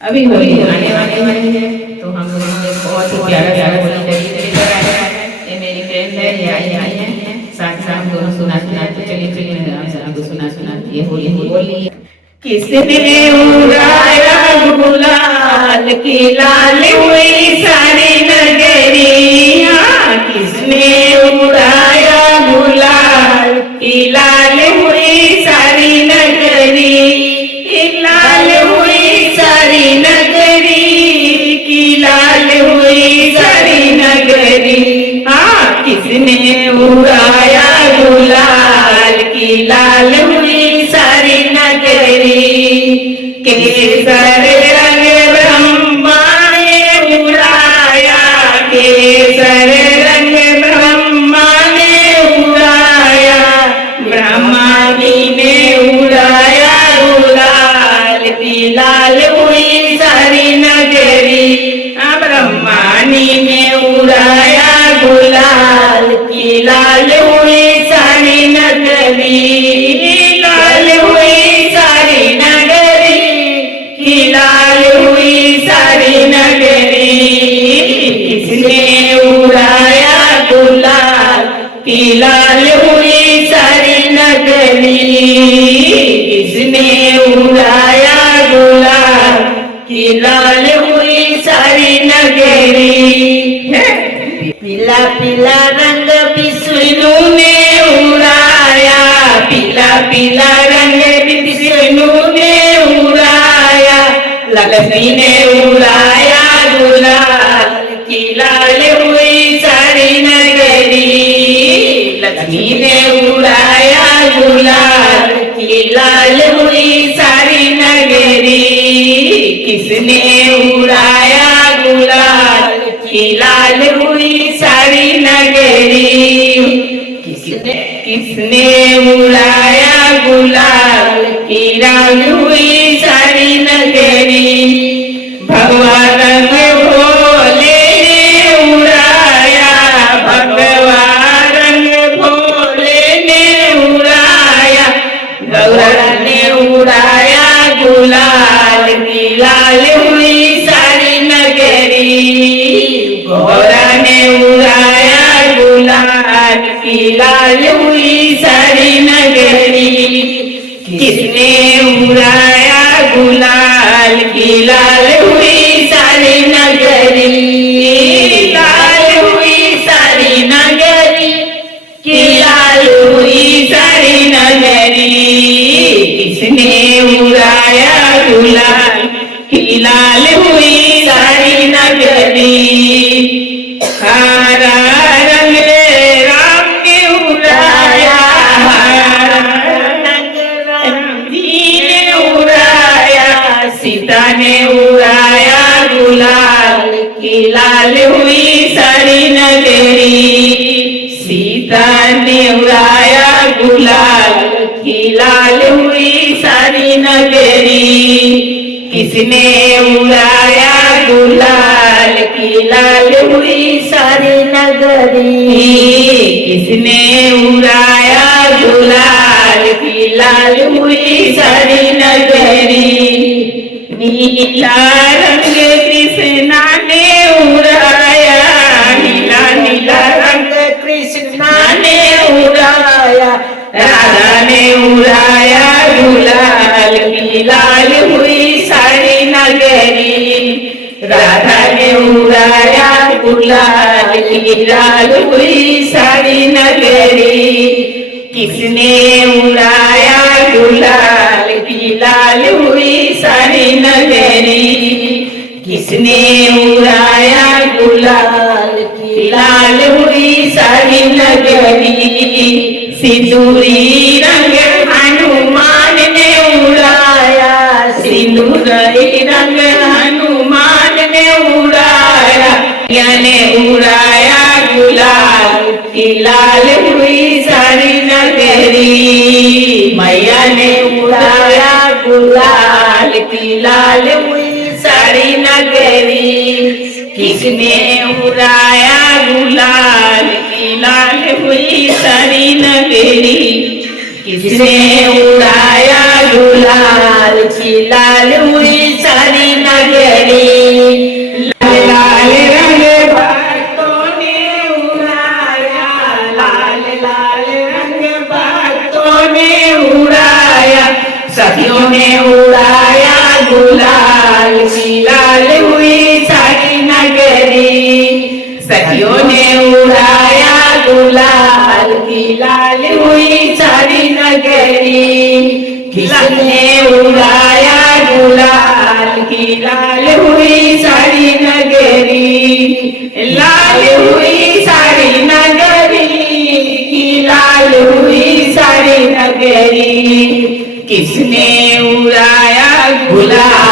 अभी होली आने वाली है तो हम लोग एक बहुत ही प्यारा प्यारा होली लेकर आए हैं। ये मेरी फ्रेंड है, ये आई है साथ साथ हम दोनों सुना तो चलिए आपको सुना ये होली किसने उड़ाया गुलाल की लाल हुई सारी नगरिया, किसने उड़ाया गुलाल की लाल हुई सारी नगरी, लाल हुई सारी नगरी की लाल हुई सारी नगरी। हाँ, किसने उड़ाया गुलाल की लाल हुई सारी नगरी, केसर रंग ब्रह्मा ने उड़ाया, केसर रंग ब्रह्मा ने उड़ाया, ब्रह्मा जी ने उड़ाया गुलाल की लाल हुई सारी नगरी। ब्रह्मानी ने उड़ाया गुलाल की लाल हुई सारी नगरी, लाल हुई सारी नगरी की लाल हुई सारी नगरी। किसने उड़ाया गुलाल की लाल हुई सारी नगरी, किसने उड़ाया गुलाल की लाल हुई सारी नगरी। पीला पीला रंग विष्णु ने उड़ाया, पीला पीला रंग विष्णु ने उड़ाया, लक्ष्मी ने उड़ाया गुलाल की लाल हुई सारी नगरी, लक्ष्मी ने उड़ाया गुलाल की लाल हुई सारी नगरी। किसने उड़ाया गुलाल की लाल हुई सारी नगरी, किसने उड़ाया गुलाल की लाल हुई सारी नगरी। भगवा रंग भोले ने उड़ाया, भगवा रंग भोले ने उड़ाया, गौरा ने उड़ाया गुलाल की लाल हुई सारी नगरी, गौरा ने उड़ाया गुलाल की लाल हुई सारी नगरी। किसने उड़ाया गुलाल की लाल हुई सारी नगरी, लाल हुई सारी नगरी की लाल हुई सारी नगरी। किसने उड़ाया गुलाल की लाल हुई सारी नगरी। हरा रंग राम ने उड़ाया, हरा रंग राम जी ने उड़ाया, सीता ने उड़ाया गुलाल की लाल हुई सारी नगरी, सीता ने उड़ाया गुलाल की लाल हुई सारी नगरी। किसने उड़ाया गुलाल की लाल हुई सारी नगरी, किसने उड़ाया गुलाल की लाल हुई सारी नगरी। नीला रंग कृष्णा ने उड़ाया, नीला नीला रंग कृष्णा ने उड़ाया, राधा ने उड़ाया गुलाल की लाल हुई सारी नगरी, राधा ने उड़ाया गुलाल की लाल हुई सारी नगरी। किसने उड़ाया गुलाल की लाल हुई सारी नगरी, किसने उड़ाया गुलाल की लाल हुई सारी नगरी। सिंदूरी रंग हनुमान ने उड़ाया, सिंदूरी रंग हनुमान ने उड़ाया, ने उड़ाया गुलाल की लाल हुई सारी नगरी, मैया ने उड़ाया गुलाल की लाल हुई सारी नगरी। किसने उड़ाया गुलाल की लाल हुई सारी नगरी, किसने उड़ाया गुलाल की लाल हुई सारी नगरी। सखियों ने उड़ाया गुलाल की लाल हुई सारी नगरी, सखियों ने उड़ाया गुलाल की लाल हुई सारी नगरी, किसने उड़ाया गुलाल की लाल हुई सारी नगरी, लाल हुई सारी नगरी की लाल हुई सारी नगरी, किसने उड़ाया गुलाल